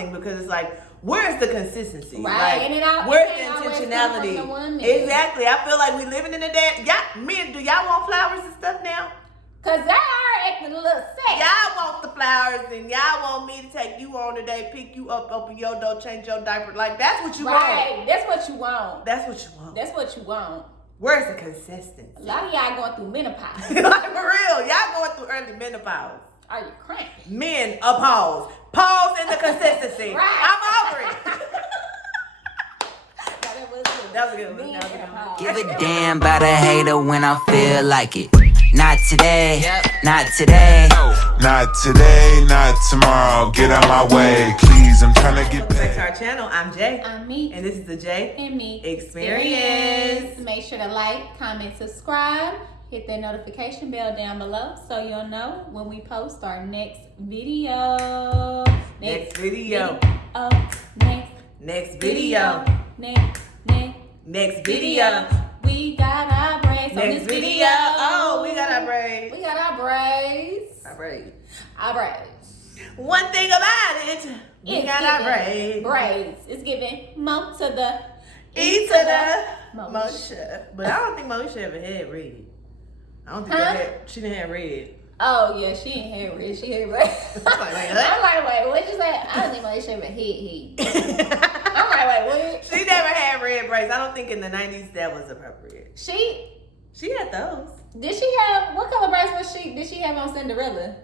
exhausting because it's like, where's the consistency? Right. Like, and where's the intentionality? Exactly. I feel like we living in a day. Do y'all want flowers and stuff now? Cause y'all are acting a little sick. Y'all want the flowers and y'all want me to take you on today, pick you up, open your door, change your diaper. Like, that's what you want. Right. That's what you want. That's what you want. That's what you want. Where's the consistency? A lot of y'all going through menopause. Like, for real. Y'all going through early menopause. Are you cramping? Men, a pause. Pause in the consistency. Right. I'm over it. That was a good one. Give a damn about a hater when I feel like it. Not today, not today. Not today, not tomorrow. Get out my way, please. I'm trying to get Welcome back paid. to our channel. I'm Jay. I'm me. And this is the Jay And me. Experience. Make sure to like, comment, subscribe. Hit that notification bell down below so you'll know when we post our next video. Next video. Next video. Next video. We got our braids on Next this video. Oh, we got our braids. We got our braids. Our braids. Our braids. One thing about it, we It's got our giving braids. Braids. It's giving mo to the E to the Moshe. Moshe. But I don't think Moshe ever had red. I don't think she didn't have red. Oh yeah, she ain't hair red. She hair red. I'm like, wait, what you say? I don't think my shit ever hit. I'm like, wait, what? She never had red braids. I don't think in the 90s that was appropriate. She had those. did she have what color braids did she have on Cinderella?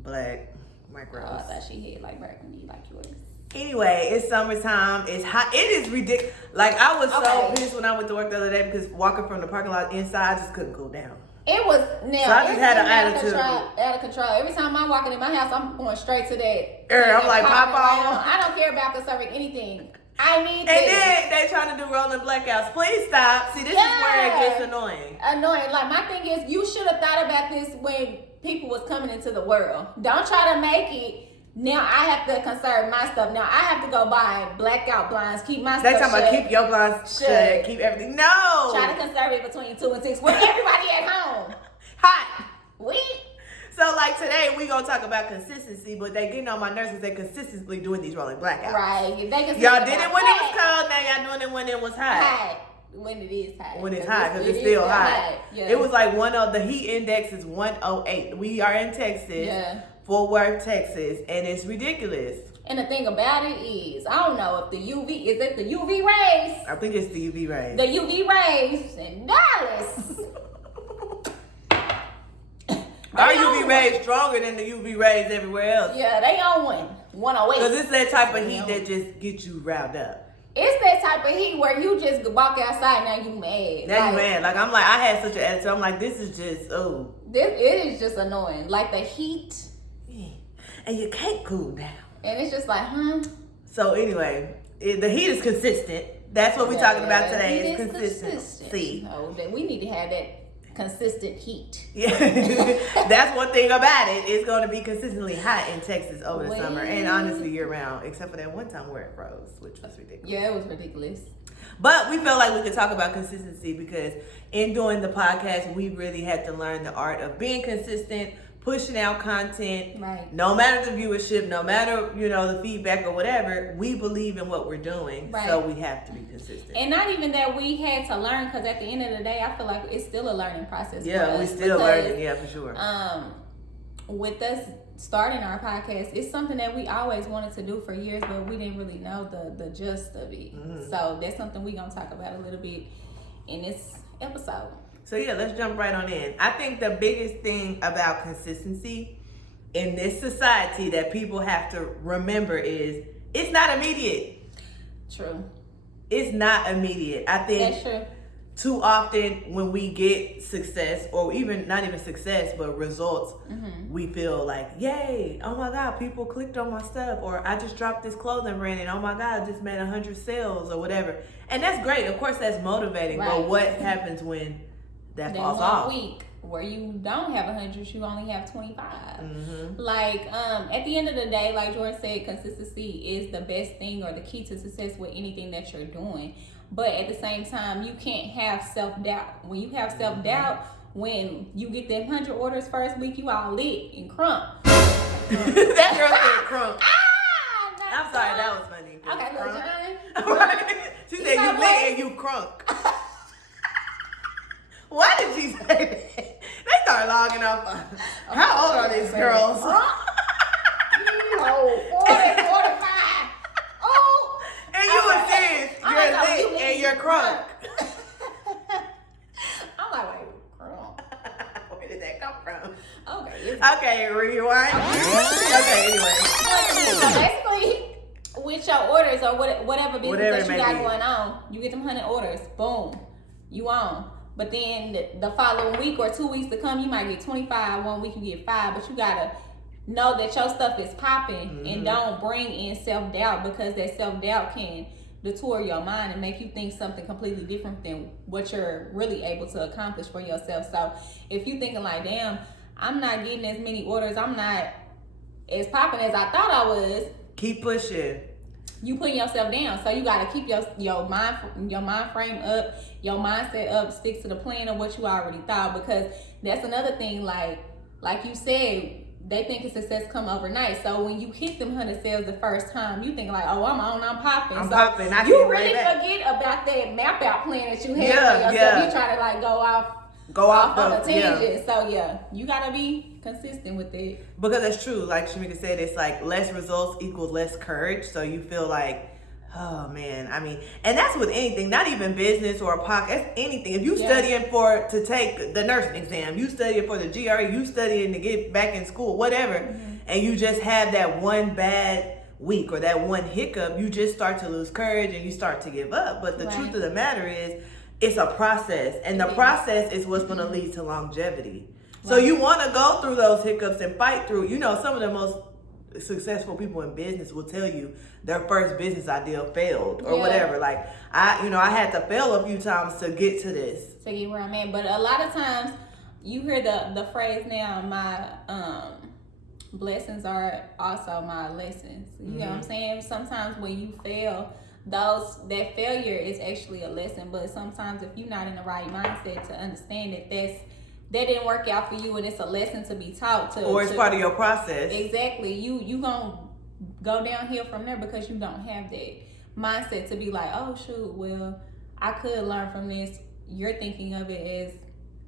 Black. Micros. Oh, I thought she had like burgundy like yours. Anyway, it's summertime. It's hot. It is ridiculous. Like, I was so pissed when I went to work the other day because walking from the parking lot inside, I just couldn't cool down. It was now. So I just had an out attitude. Out of control. Every time I'm walking in my house, I'm going straight to that. I'm like, pop on. I don't care about conserving anything. I need And this. then they trying to do rolling blackouts. Please stop. See, this is where it gets annoying. Annoying. Like, my thing is, you should have thought about this when people was coming into the world. Don't try to make it. Now I have to conserve my stuff. Now I have to go buy blackout blinds, keep my They stuff talking shut. about keep your blinds shut, keep everything. No. Try to conserve it between 2 and 6 with everybody at home. Hot. We. So, like, today we gonna talk about consistency, but they getting on my nerves because they consistently doing these rolling blackouts. Right. They can Y'all did it when it was cold. Now y'all doing it when it was hot. Hot. When it is hot. When it's hot, because it's still hot. Yeah. It was like the heat index is 108. We are in Texas. Yeah. Fort Worth, Texas, and it's ridiculous. And the thing about it is, I don't know if the UV, is it the UV rays? I think it's the UV rays. The UV rays in Dallas. Our UV rays stronger than the UV rays everywhere else. Yeah, they on 108. Because it's that type of heat that just gets you riled up. It's that type of heat where you just walk outside, now you mad. Now you mad. Like, I'm like, I had such an attitude. I'm like, this is just, It is just annoying. Like the heat. And you can't cool down. And it's just like, So anyway, the heat is consistent. That's what we're talking about today. Is consistency. Oh, we need to have that consistent heat. Yeah, that's one thing about it. It's going to be consistently hot in Texas over the summer, and honestly year round, except for that one time where it froze, which was ridiculous. Yeah, it was ridiculous. But we felt like we could talk about consistency because in doing the podcast, we really had to learn the art of being consistent, pushing out content, right? No matter the viewership, no matter the feedback or whatever, we believe in what we're doing, right. So we have to be consistent. And not even that we had to learn, because at the end of the day, I feel like it's still a learning process. Yeah, we're still learning. Yeah, for sure. With us starting our podcast, it's something that we always wanted to do for years, but we didn't really know the gist of it. Mm-hmm. So that's something we're gonna talk about a little bit in this episode. So yeah, let's jump right on in. I think the biggest thing about consistency in this society that people have to remember is it's not immediate. True. It's not immediate. I think that's true. Too often when we get success, or even not even success, but results, we feel like, yay, oh my God, people clicked on my stuff, or I just dropped this clothing brand and oh my God, I just made 100 sales or whatever. And that's great. Of course, that's motivating. Right. But what happens when that falls off? Week where you don't have 100, you only have 25. Like, at the end of the day, like Jordan said, consistency is the best thing or the key to success with anything that you're doing. But at the same time, you can't have self-doubt. When you have self-doubt, when you get them 100 orders first week, you all lit and crump. That girl said crump. I'm sorry, that was funny. Okay, look, John. Right? She said you lit and you crunk. Why did she say that? They start logging up. How old are these girls? Oh, 40, 45. Oh. And you were serious. You're lit and you're crunk. I'm like, wait, crunk. Where did that come from? Okay. Okay, rewind. Okay, anyway. So basically, with your orders or whatever business Whatever that you it got may be. going on, you get them 100 orders. Boom. You on. But then the following week or 2 weeks to come, you might get 25. 1 week you get 5. But you gotta know that your stuff is popping and don't bring in self-doubt, because that self-doubt can detour your mind and make you think something completely different than what you're really able to accomplish for yourself. So if you thinking like, damn, I'm not getting as many orders, I'm not as popping as I thought I was, Keep pushing. you putting yourself down. So you gotta keep your mind frame up, your mindset up, stick to the plan of what you already thought, because that's another thing, like you said, they think it's success come overnight. So when you hit them 100 sales the first time, you think like, oh, I'm on, I'm popping. I'm so popping. I you can't really lay back. forget about that map out plan that you had Yeah, for yourself. yeah. You try to like go off on a tangent. So yeah, you gotta be consistent with it. Because it's true, like Shamika said, it's like less results equals less courage. So you feel like, oh man, I mean, and that's with anything, not even business or a podcast, anything. If you studying to take the nursing exam, you studying for the GRE, you studying to get back in school, whatever, and you just have that one bad week or that one hiccup, you just start to lose courage and you start to give up. But the truth of the matter is, it's a process, and the process is what's going to lead to longevity. So you want to go through those hiccups and fight through. You know, some of the most successful people in business will tell you their first business idea failed or whatever. Like I had to fail a few times to get to this. To get where I'm at. But a lot of times you hear the phrase now, my blessings are also my lessons. You know what I'm saying? Sometimes when you fail, that failure is actually a lesson, but sometimes if you're not in the right mindset to understand that that didn't work out for you and it's a lesson to be taught to, or it's part of your process. Exactly. You gonna go downhill from there because you don't have that mindset to be like, oh shoot, well, I could learn from this. You're thinking of it as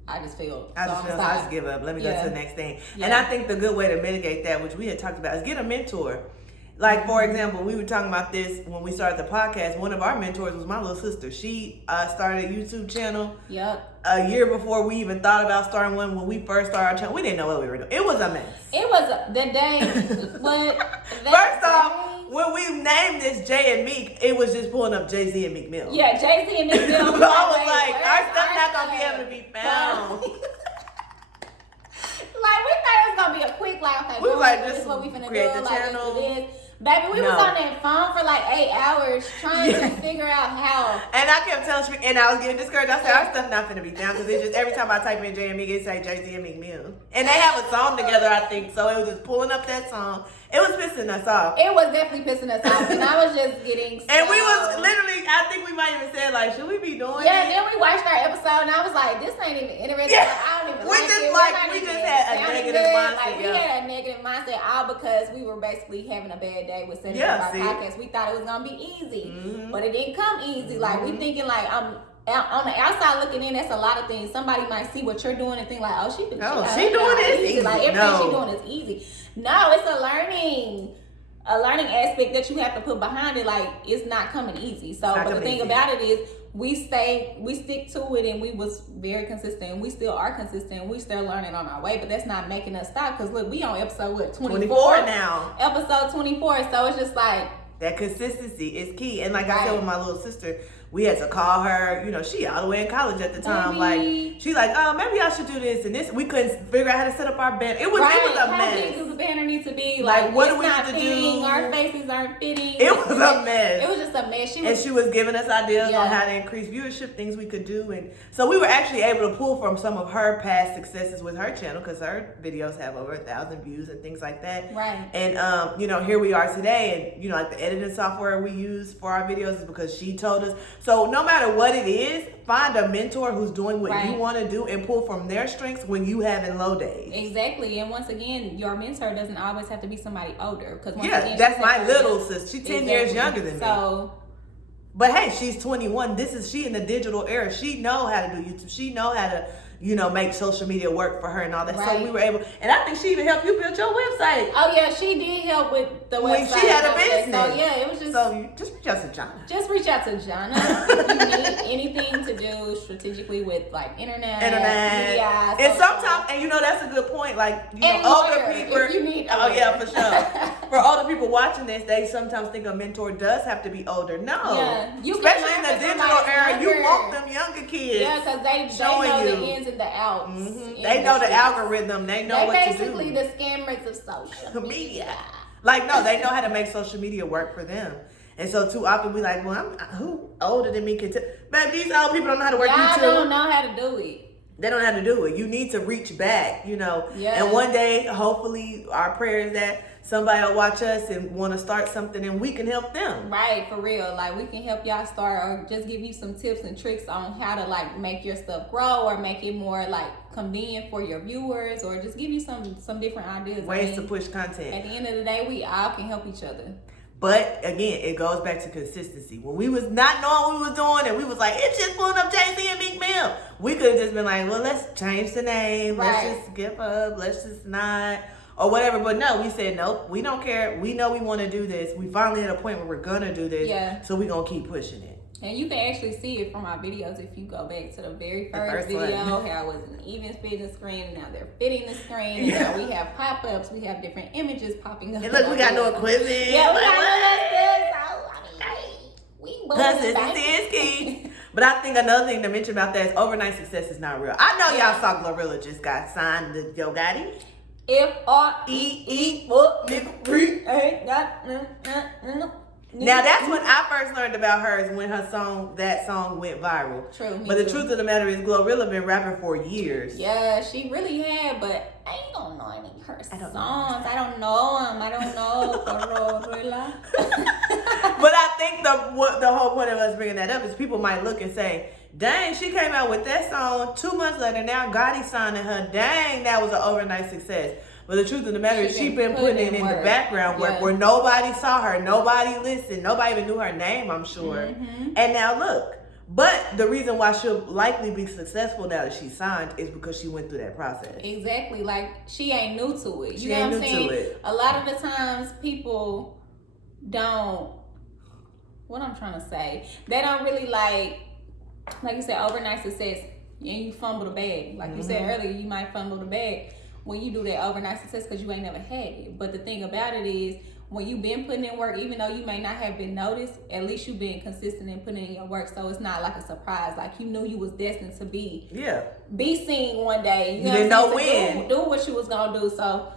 I just failed. I just give up. Let me go to the next thing. Yeah. And I think the good way to mitigate that, which we had talked about, is get a mentor. Like, for example, we were talking about this when we started the podcast. One of our mentors was my little sister. She started a YouTube channel a year before we even thought about starting one. When we first started our channel, we didn't know what we were doing. It was a mess. It was the day. First off, when we named this Jay and Meek, it was just pulling up Jay-Z and Meek Mill. Yeah, Jay-Z and Meek Mill. I was like, our stuff not going to be able to be found. Like, we thought it was going to be a quick, like, okay, we was like, this is what we finna create do. the like, channel. this. Baby, we was on that phone for like 8 hours trying to figure out how. And I kept telling Shamika, and I was getting discouraged. I said, our stuff not finna be down, because it's just every time I type in Jay and Meek, it say Jay-Z and Meek Mill. And they have a song together, I think, so it was just pulling up that song. It was pissing us off. It was definitely pissing us off, and I was just getting so... And we was literally, I think we might even said, like, should we be doing Yeah, it? then we watched our episode, and I was like, this ain't even interesting. Yeah. I don't even We like just it. like- We're not we even just had a sounding negative good. mindset, Like, we yeah. had a negative mindset all because we were basically having a bad day with setting up our podcast. We thought it was going to be easy, but it didn't come easy. Like, we thinking, like, on the outside looking in, that's a lot of things. Somebody might see what you're doing and think like, oh, she doing this easy. Like, everything she doing is easy. No, it's a learning aspect that you have to put behind it. Like, it's not coming easy. So, but the thing about it is, we stick to it, and we was very consistent, and we still are consistent. We still learning on our way, but that's not making us stop. Because look, we on episode 24 now. Episode 24. So it's just like, that consistency is key. And like I said with my little sister, we had to call her, you know, she all the way in college at the time. Baby. Like, she's like, oh, maybe I should do this and this. We couldn't figure out how to set up our banner. It was a how mess. big does the banner need to be? Like, what it's do we not need to fitting. do? Our faces aren't fitting. It was a mess. It was just a mess. She was giving us ideas on how to increase viewership, things we could do. And so we were actually able to pull from some of her past successes with her channel, because her videos have over 1,000 views and things like that. Right. And, you know, here we are today. And, you know, like the editing software we use for our videos is because she told us. So no matter what it is, find a mentor who's doing what you Right. want to do and pull from their strengths when you having low days. Exactly, and once again, your mentor doesn't always have to be somebody older. Because Yeah, that's my little sis. She's 10 years younger than me. So, But hey, she's 21. She in the digital era. She know how to do YouTube. She know how to, make social media work for her and all that. So Right. we were able, and I think she even helped you build your website. oh yeah, she did help with the When website. she had a and all that. business. So yeah, it was just. So you just reach out to Jonna. Just reach out to Jonna if you need anything to do strategically with like internet. Internet. media, And social. sometimes, and that's a good point. Like, And older lawyer, people. if you need a oh, yeah, lawyer. for sure. For older people watching this, they sometimes think a mentor does have to be older. No. Yeah, you can Especially in learn the from digital somebody era, you younger. want them younger kids. Yeah, because they showing know you. the ins and the outs. Mhm. in They know the streets. algorithm. They know They what to basically do. the scammers of social Media. media. Like, no, they know how to make social media work for them. And so too often we like, well, who older than me can tell? Man, these old people don't know how to work Y'all YouTube. don't know how to do it. They don't know how to do it. You need to reach back, Yeah. And one day, hopefully, our prayer is that somebody will watch us and want to start something and we can help them. Right, for real. Like, we can help y'all start or just give you some tips and tricks on how to, like, make your stuff grow or make it more, like, convenient for your viewers or just give you some different ideas. Ways to push content. At the end of the day, we all can help each other. But again, it goes back to consistency. When we was not knowing what we was doing and we was like, it's just pulling up Jay-Z and Meek Mill. We could have just been like, well, let's change the name. Right. Let's just skip up. Let's just not. Or whatever. But no, we said, nope, we don't care. We know we want to do this. We finally at a point where we're going to do this. Yeah. So we're going to keep pushing it. And you can actually see it from our videos if you go back to the very first first video, one. how it wasn't even fitting the screen, and now they're fitting the screen, and now we have pop-ups, we have different images popping up. And look, we got no equipment. Yeah, we got no we Consistency is key. But I think another thing to mention about that is overnight success is not real. I know y'all saw Glorilla just got signed to Yo Gotti. F-R-E-E, Nigga, free. ain't got Now that's when I first learned about her is when that song went viral. True, me But the too. truth of the matter is Glorilla been rapping for years. Yeah, she really had, but I ain't gonna know any of her I don't know. songs. I don't know them. I don't know Glorilla. But I think the whole point of us bringing that up is people might look and say, dang, she came out with that song 2 months later. Now Gotti signing her. Dang, that was an overnight success. But the truth of the matter is she been putting it in the background work where nobody saw her, nobody listened, nobody even knew her name, I'm sure. Mm-hmm. And now look. But the reason why she'll likely be successful now that she's signed is because she went through that process. Exactly. Like, she ain't new to it. She You know ain't what I'm new saying? to it. A lot of the times people don't, what I'm trying to say, they don't really like you said, overnight success, and you fumble the bag. Like you said earlier, you might fumble the bag when you do that overnight success because you ain't never had it. But the thing about it is, when you've been putting in work, even though you may not have been noticed, at least you've been consistent in putting in your work. So it's not like a surprise. Like, you knew you was destined to be seen one day. You didn't know to when. do what you was gonna do. So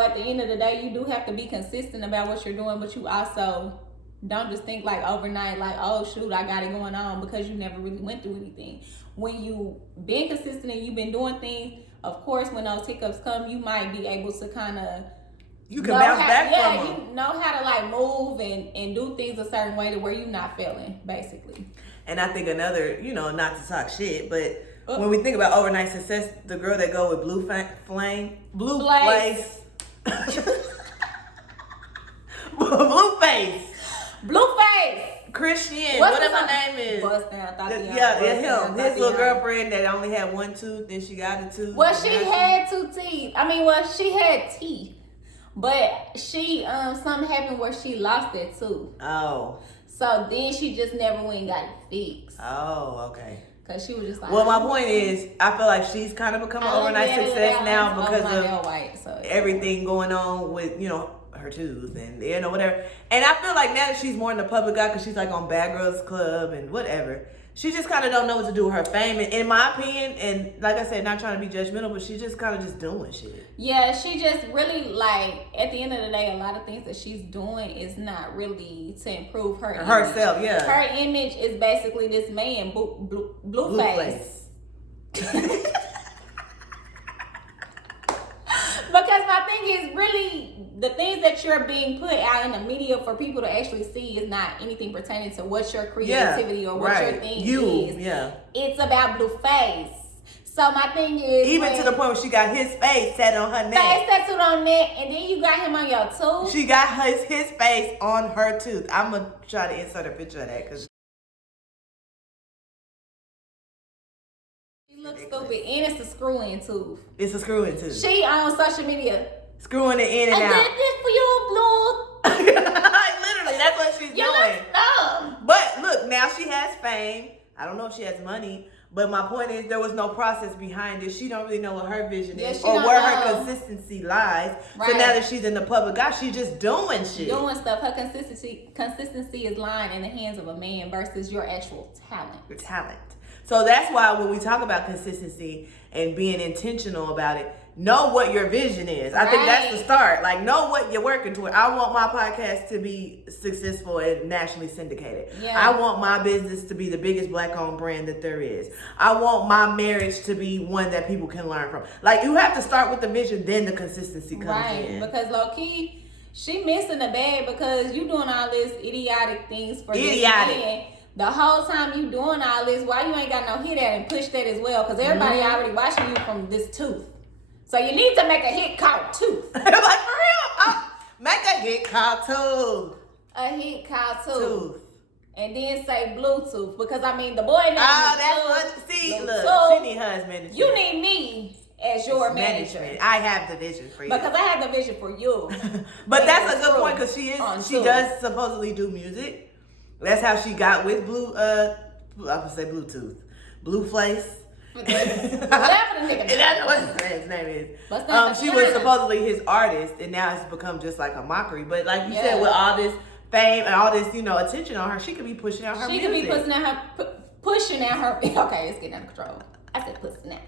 at the end of the day, you do have to be consistent about what you're doing, but you also don't just think like overnight, like, oh shoot, I got it going on, because you never really went through anything. When you been consistent and you've been doing things, of course, when those hiccups come, you might be able to kind of You can bounce back from them. you know how to like move and do things a certain way to where you're not failing, basically. And I think another, not to talk shit, but when we think about overnight success, the girl that go with Blue Face. Blueface. Christian, What's whatever his her name is. Bust down, Tatiana. Him. His little girlfriend that only had one tooth, then she got a tooth. Well, she had two teeth. She had teeth. But she, something happened where she lost that tooth. Oh. So then she just never went and got it fixed. Oh, okay. Because she was just like... Well, my point is, I feel like she's kind of become an overnight success now because of everything going on with, her tooth and whatever. And I feel like now that she's more in the public eye because she's like on Bad Girls Club and whatever, she just kind of don't know what to do with her fame. And in my opinion, and like I said, not trying to be judgmental, but she's just kind of just doing shit. Yeah, she just really, like, at the end of the day, a lot of things that she's doing is not really to improve herself. Image. Yeah, her image is basically this man, Blueface. Because my thing is, really, the things that you're being put out in the media for people to actually see is not anything pertaining to what your creativity or what your thing is. Yeah. It's about Blueface. So my thing is, even to the point where she got his face tattooed on her neck. Face tattooed on neck, and then you got him on your tooth. She got his face on her tooth. I'm gonna try to insert a picture of that because she looks stupid, and it's a screw-in tooth. it's a screw-in tooth. She on social media Screwing it in and I out. did this for you, Blue. Literally, that's what she's You doing. look dumb. But look, now she has fame. I don't know if she has money, but my point is there was no process behind it. She don't really know what her vision Yeah, is she or don't where know. her consistency lies. So Right. now that she's in the public eye, she's just doing shit. Doing stuff. Her consistency is lying in the hands of a man versus your actual talent. Your talent. So that's why when we talk about consistency and being intentional about it, know what your vision is. I think that's the Right. start. Like, know what you're working toward. I want my podcast to be successful and nationally syndicated. Yeah. I want my business to be the biggest black-owned brand that there is. I want my marriage to be one that people can learn from. Like, you have to start with the vision, then the consistency comes Right. in. Because low-key, she missing the bag because you doing all this idiotic things for Idiotic. this man. The whole time you doing all this, why you ain't got no hit at and push that as well? Because everybody already watching you from this tooth. So you need to make a hit called Tooth. Like, for real? Oh, make a hit called Tooth. A hit called Tooth. Tooth. And then say Bluetooth. Because, I mean, the boy name Oh, is that's Blue- what. See, Blue look, Tooth. she need her as management. You need me as your manager. management. I have the vision for you. Because I have the vision for you. But that's a It's good true. point because she On she Tooth. does supposedly do music. That's how she got with I would say Bluetooth, Blueface. Whatever the nigga And that's what his name is. But that's She the was plan. supposedly his artist, and now it's become just like a mockery. But like you Yeah. said, with all this fame and all this, attention on her, she could be pushing out her She music. could be pushing out her. Okay, it's getting out of control. I said pushing out.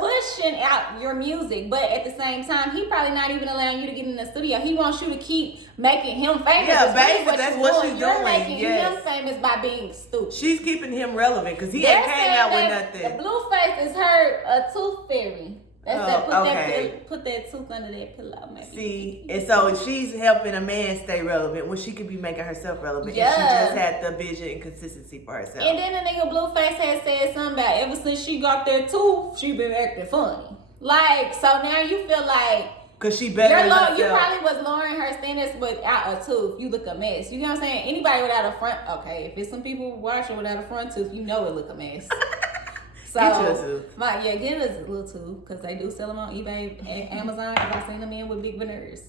Pushing out your music, but at the same time, he probably not even allowing you to get in the studio. He wants you to keep making him famous. Yeah, It's really basically, that's you're what she's You're doing, making yes. him famous by being stupid. She's keeping him relevant because he They're ain't came saying out with that nothing. The Blueface is her tooth fairy. That's Oh, that. okay. Put that tooth under that pillow, maybe. See, and so she's helping a man stay relevant when she could be making herself relevant. Yeah. And she just had the vision and consistency for herself. And then the nigga Blueface had said something about ever since she got that tooth, she been acting funny. Like, so now you feel like Cause she better than herself. you probably was lowering her standards without a tooth. You look a mess. You know what I'm saying? Anybody without a front, okay, if it's some people watching without a front tooth, you know it look a mess. So, Get you a tooth. get us a little tooth because they do sell them on eBay and Amazon. Because I seen them in with big veneers.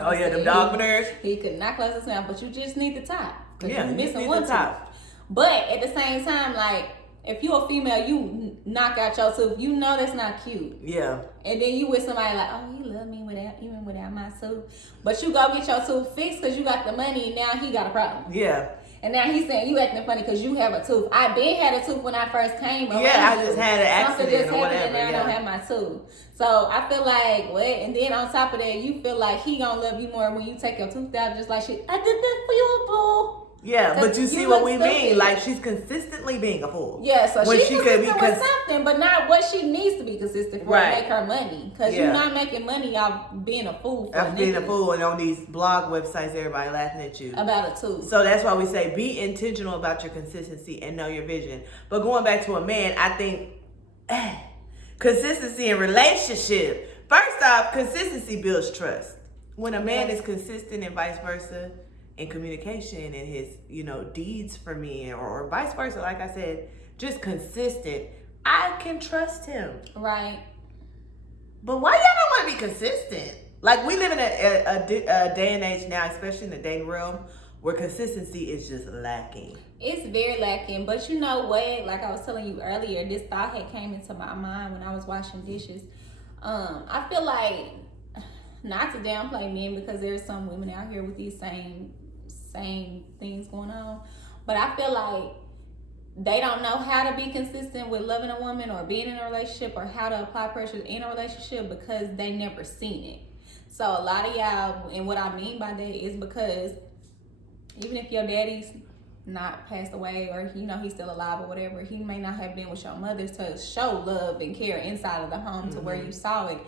Oh yeah, them dog veneers. He could not close his mouth, but you just need the top. Because Yeah, you're you missing need one the tooth. top. But at the same time, like, if you a female, you knock out your tooth, you know that's not cute. Yeah. And then you with somebody like, oh, you love me without my tooth. But you go get your tooth fixed because you got the money and now he got a problem. Yeah. And now he's saying you acting funny because you have a tooth. I been had a tooth when I first came. Yeah, I just had an Something accident just or happened and whatever, now I don't yeah. have my tooth. So I feel like, what? And then on top of that, you feel like he gonna love you more when you take your tooth out just like shit. I did this for you, boo. Yeah, but you You see what look we stupid. mean. Like she's consistently being a fool. Yeah, so When she's she could be consistent with something, but not what she needs to be consistent for Right. to make her money. Because Yeah. you're not making money off being a fool for After being a nigga fool and on these blog websites, everybody laughing at you. about a tooth. So that's why we say be intentional about your consistency and know your vision. But going back to a man, I think consistency in relationship. First off, consistency builds trust. When a man is consistent and vice versa in communication and his, deeds for me or vice versa, like I said, just consistent, I can trust him. Right. But why y'all don't want to be consistent? Like, we live in a day and age now, especially in the dating realm, where consistency is just lacking. It's very lacking. But you know what? Like I was telling you earlier, this thought had came into my mind when I was washing dishes. I feel like, not to downplay men because there's some women out here with these same things going on. But I feel like they don't know how to be consistent with loving a woman or being in a relationship or how to apply pressure in a relationship because they never seen it. So a lot of y'all, and what I mean by that is because even if your daddy's not passed away or he's still alive or whatever, he may not have been with your mother to show love and care inside of the home to where you saw it.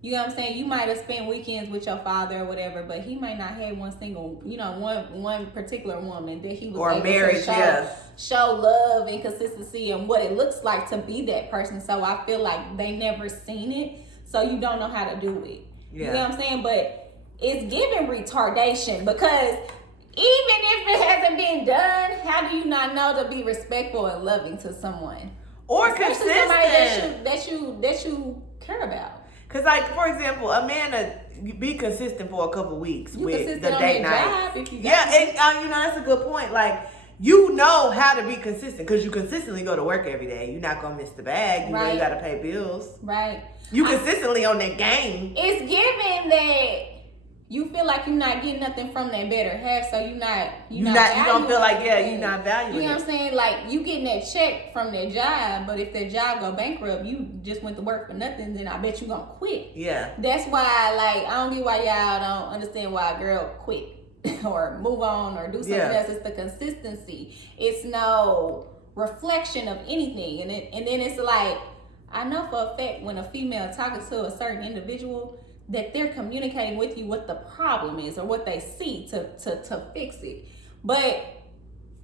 You know what I'm saying? You might have spent weekends with your father or whatever, but he might not have one single, one particular woman that he was or able marriage, to show love and consistency and what it looks like to be that person. So I feel like they never seen it, so you don't know how to do it. You know what I'm saying? But it's giving retardation, because even if it hasn't been done, how do you not know to be respectful and loving to someone? Or especially consistent. somebody that you care about. Because, like, for example, a man be consistent for a couple weeks with the date night. That's a good point. Like, you know how to be consistent because you consistently go to work every day. You're not gonna miss the bag. You know you got to pay bills. Right. You consistently on that game. It's given that you feel like you're not getting nothing from that better half, so you don't feel like you're not valuing. You know what I'm saying? Like, you getting that check from that job, but if that job go bankrupt, you just went to work for nothing, then I bet you gonna quit. Yeah. That's why, like, I don't get why y'all don't understand why a girl quit or move on or do something else. It's the consistency. It's no reflection of anything, and then it's like, I know for a fact when a female talking to a certain individual, that they're communicating with you what the problem is or what they see to fix it. But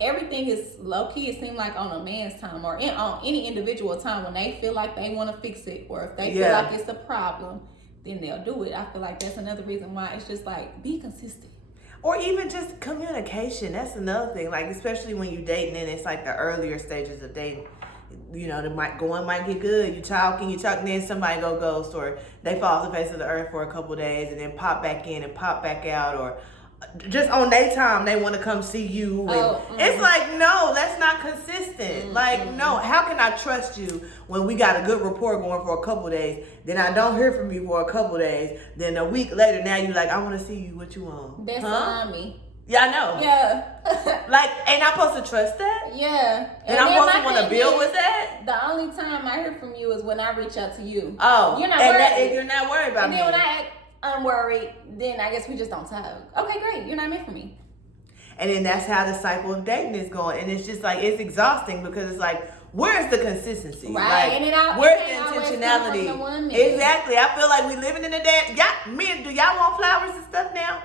everything is low-key, it seems like, on a man's time or on any individual time when they feel like they want to fix it, or if they feel like it's a problem, then they'll do it. I feel like that's another reason why it's just like, be consistent. Or even just communication. That's another thing. Like, especially when you're dating and it's like the earlier stages of dating. You know, going might get good. You talking, then somebody go ghost, or they fall off the face of the earth for a couple days and then pop back in and pop back out, or just on their time they want to come see you. And it's like, no, that's not consistent. Like, no, how can I trust you when we got a good rapport going for a couple days, then I don't hear from you for a couple days, then a week later now you like, I want to see you, what you want? That's on me. Yeah, I know. Yeah. Like, ain't I supposed to trust that? Yeah. And I'm supposed to want to build with that? The only time I hear from you is when I reach out to you. Oh. You're not worried. And you're not worried about me. And then when I act unworried, then I guess we just don't talk. Okay, great. You're not meant for me. And then that's how the cycle of dating is going. And it's just like, it's exhausting because it's like, where's the consistency? Right. Like, and then where's the intentionality? Exactly. I feel like we living in a day. Do y'all want flowers and stuff now?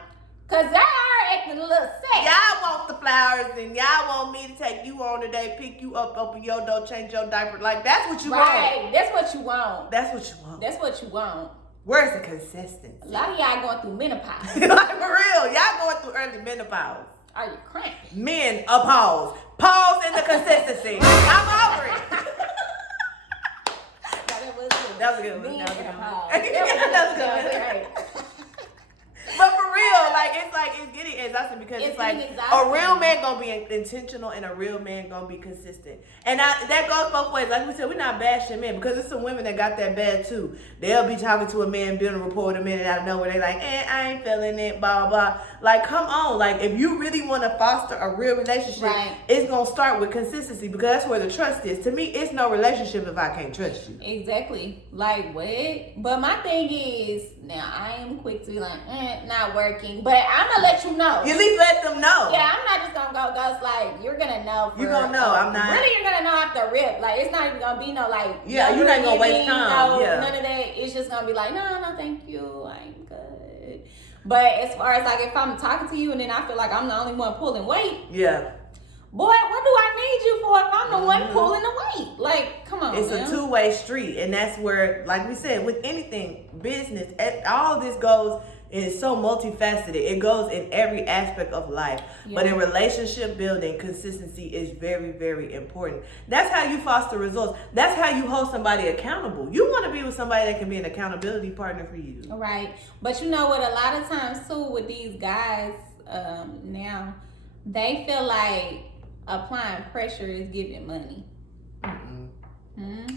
Cause y'all are acting a little sad. Y'all want the flowers and y'all want me to take you on today, pick you up, open your door, change your diaper. Like, that's what you want. Right. That's what you want. That's what you want. That's what you want. Where's the consistency? A lot of y'all going through menopause. Like, for real. Y'all going through early menopause. Are you cramping? Men, a pause. Pause in the consistency. I'm over it. That was a good one. That was a good one. But for real, like, it's getting exhausting because it's like a real man gonna be intentional and a real man gonna be consistent. And that goes both ways. Like we said, we're not bashing men because there's some women that got that bad too. They'll be talking to a man, building a rapport with a man, and out of nowhere they like, I ain't feeling it, blah, blah. Like, come on. Like, if you really want to foster a real relationship, it's gonna start with consistency because that's where the trust is. To me, it's no relationship if I can't trust you. Exactly. Like, what? But my thing is, now I am quick to be like, not working, but I'm gonna let you know. At least let them know. Yeah, I'm not just gonna go ghost. Like, you're gonna know. You're gonna know. I'm not. Really, you're gonna know after rip. Like, it's not even gonna be no like. Yeah, you're not gonna waste time. None of that. It's just gonna be like, no, thank you. I'm good. But as far as like, if I'm talking to you and then I feel like I'm the only one pulling weight. Yeah. Boy, what do I need you for if I'm the one pulling the weight? Like, come on. It's a two-way street, and that's where, like we said, with anything, business, all of this goes. It's so multifaceted. It goes in every aspect of life. Yeah. But in relationship building, consistency is very, very important. That's how you foster results. That's how you hold somebody accountable. You want to be with somebody that can be an accountability partner for you. Right. But you know what? A lot of times, too, with these guys now, they feel like applying pressure is giving money.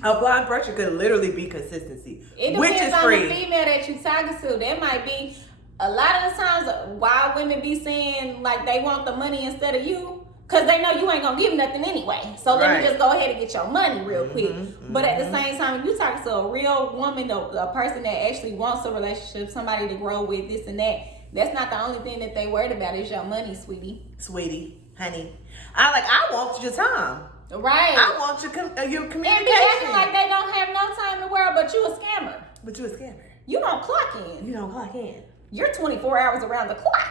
Applying pressure could literally be consistency. It depends on the female that you talking to. That might be a lot of the times why women be saying like they want the money instead of you, because they know you ain't gonna give nothing anyway. So let me just go ahead and get your money real quick. But at the same time, if you talking to a real woman, a person that actually wants a relationship, somebody to grow with, this and that, that's not the only thing that they worried about is your money, sweetie. Sweetie, honey. I want your time. Right. I want your communication. And be acting like they don't have no time in the world, but you a scammer. But you a scammer. You don't clock in. You don't clock in. You're 24 hours around the clock.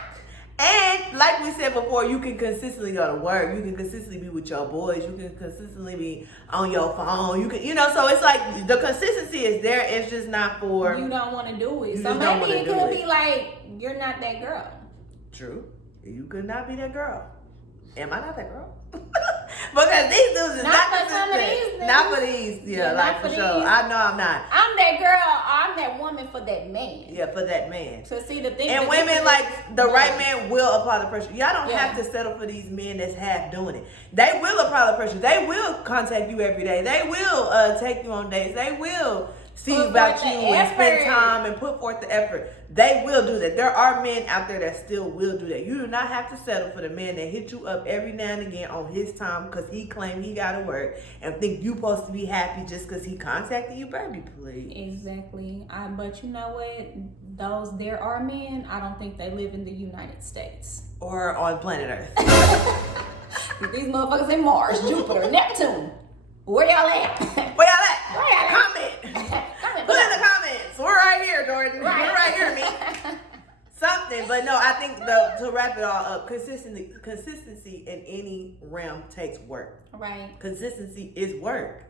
And like we said before, you can consistently go to work. You can consistently be with your boys. You can consistently be on your phone. You can, so it's like the consistency is there. It's just not for you don't want to do it. You So just don't maybe it wanna could do be it. like you're not that girl. True. You could not be that girl. Am I not that girl? Because these dudes is not for some of consistent. these Not niggas. for these. Yeah, Yeah, like not for for sure. these. I know I'm not. I'm that girl. I'm that woman for that man. Yeah, for that man. So see the thing. And the women, difference like, is- the right man will apply the pressure. Y'all don't Yeah. have to settle for these men that's half doing it. They will apply the pressure. They will contact you every day. They will take you on dates. They will see Put about forth you the and spend effort. time and put forth the effort. They will do that. There are men out there that still will do that. You do not have to settle for the man that hit you up every now and again on his time because he claimed he got to work and think you supposed to be happy just because he contacted you, baby, please. Exactly. But you know what? There are men. I don't think they live in the United States. Or on planet Earth. These motherfuckers in Mars, Jupiter, Neptune. Where y'all at? Where y'all at? Where y'all at? Comment. Comment Put in the below. comments. We're right here, Jordan. Right. We're right here, me. Something, but no, I think to wrap it all up, consistency in any realm takes work. Right. Consistency is work.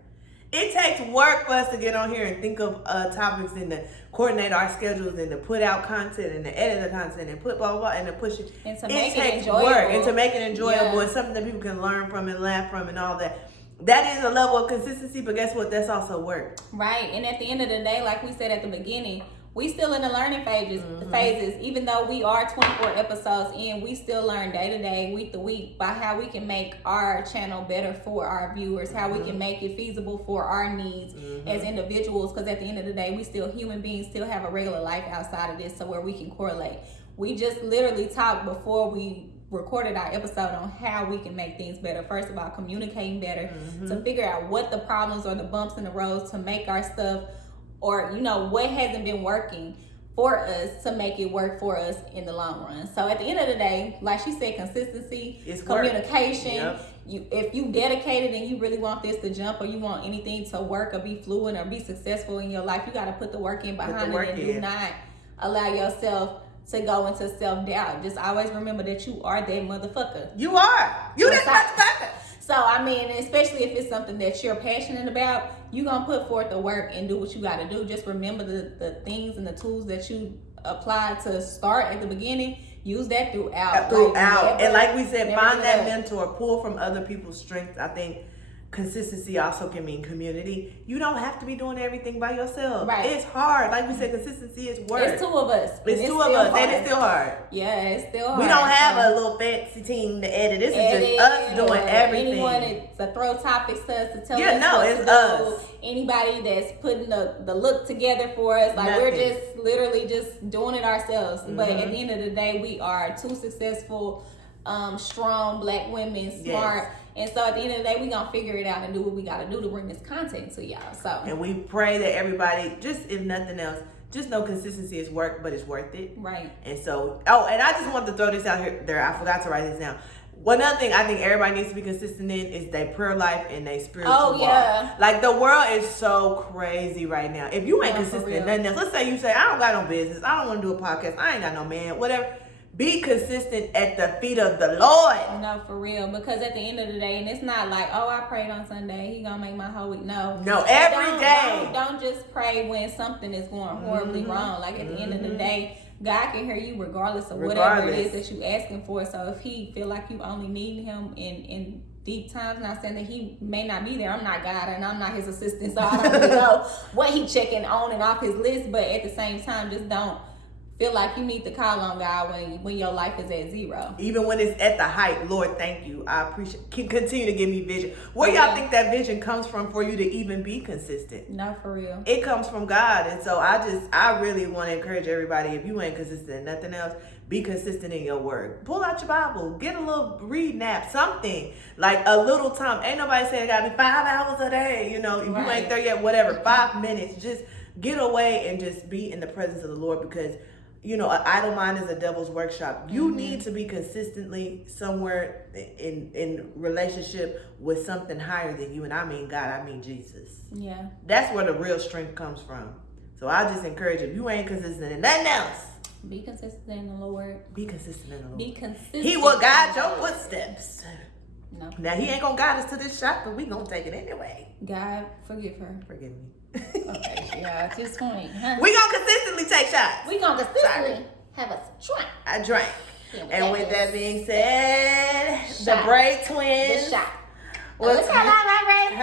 It takes work for us to get on here and think of topics and to coordinate our schedules and to put out content and to edit the content and put blah blah blah and to push it. And to It make it takes enjoyable. work and to make it enjoyable Yeah. and something that people can learn from and laugh from and all that. That is a level of consistency, but guess what? That's also work. Right. And at the end of the day, like we said at the beginning, we still in the learning phases. Even though we are 24 episodes in, we still learn day to day, week to week, by how we can make our channel better for our viewers, how we can make it feasible for our needs as individuals. Because at the end of the day, we still human beings, still have a regular life outside of this, so where we can correlate. We just literally talked before we recorded our episode on how we can make things better. First of all, communicating better, to figure out what the problems or the bumps in the roads to make our stuff, or what hasn't been working for us to make it work for us in the long run. So at the end of the day, like she said, consistency, It's work. communication. Yep. If you dedicated and you really want this to jump, or you want anything to work or be fluent or be successful in your life, you got to put the work in behind work it, and in. do not allow yourself to go into self-doubt. Just always remember that you are that motherfucker. You are. You that motherfucker. So, I mean, especially if it's something that you're passionate about, you're going to put forth the work and do what you got to do. Just remember the things and the tools that you applied to start at the beginning. Use that throughout. And like we said, never find give that up. mentor. Pull from other people's strengths. I think consistency also can mean community. You don't have to be doing everything by yourself. Right. It's hard. Like we said, consistency is work. It's two of us. It's and two of still us, hard. and it's still hard. Yeah, it's still hard. We don't have So- a little fancy team to edit. This is edit just us or doing everything. Anyone to throw topics to us, to tell Yeah, us no, what it's to do. us. Anybody that's putting the look together for us, like we're Nothing. just literally just doing it ourselves. But Mm-hmm. at the end of the day, we are two successful, strong Black women, smart. Yes. And so at the end of the day, we gonna figure it out and do what we gotta do to bring this content to y'all. So And we pray that everybody, just if nothing else, just know consistency is work, but it's worth it. right. And so, and I just wanted to throw this out here. I forgot to write this down. One other thing I think everybody needs to be consistent in is their prayer life and their spiritual walk. yeah. Like, the world is so crazy right now. If you ain't No, for consistent in real. nothing else, let's say you say, I don't got no business, I don't want to do a podcast, I ain't got no man, whatever. Be consistent at the feet of the Lord. No, for real. Because at the end of the day, and it's not like, oh, I prayed on Sunday, he gonna make my whole week. No, Every day. Don't just pray when something is going horribly wrong. Like at the end of the day, God can hear you regardless of whatever it is that you asking for. So if he feel like you only need him in deep times, not saying that he may not be there. I'm not God and I'm not his assistant, so I don't really know what he checking on and off his list. But at the same time, just don't feel like you need to call on God when your life is at zero. Even when it's at the height, Lord, thank you. I appreciate. Continue to give me vision. Where Yeah. y'all think that vision comes from for you to even be consistent? No, for real. It comes from God. And so I really want to encourage everybody, if you ain't consistent in nothing else, be consistent in your word. Pull out your Bible. Get a little read nap, something. Like a little time. Ain't nobody saying it got to be 5 hours a day. If you Right. ain't there yet, whatever, 5 minutes. Just get away and just be in the presence of the Lord, because an idle mind is a devil's workshop. You need to be consistently somewhere in relationship with something higher than you. And I mean God, I mean Jesus. Yeah. That's where the real strength comes from. So I just encourage you, if you ain't consistent in nothing else, Be consistent in the Lord. be consistent in the Lord. Be consistent. He will guide in the your Lord. footsteps. No. Now he ain't gonna guide us to this shot, but we gonna take it anyway. God, forgive her. Forgive me. Okay, yeah, at this point, huh? We gonna consistently take shots. We gonna consistently have a drink. I drank. Yeah, And with that is being said, the shot. Braid the Twins. shot. was- Look how long I raised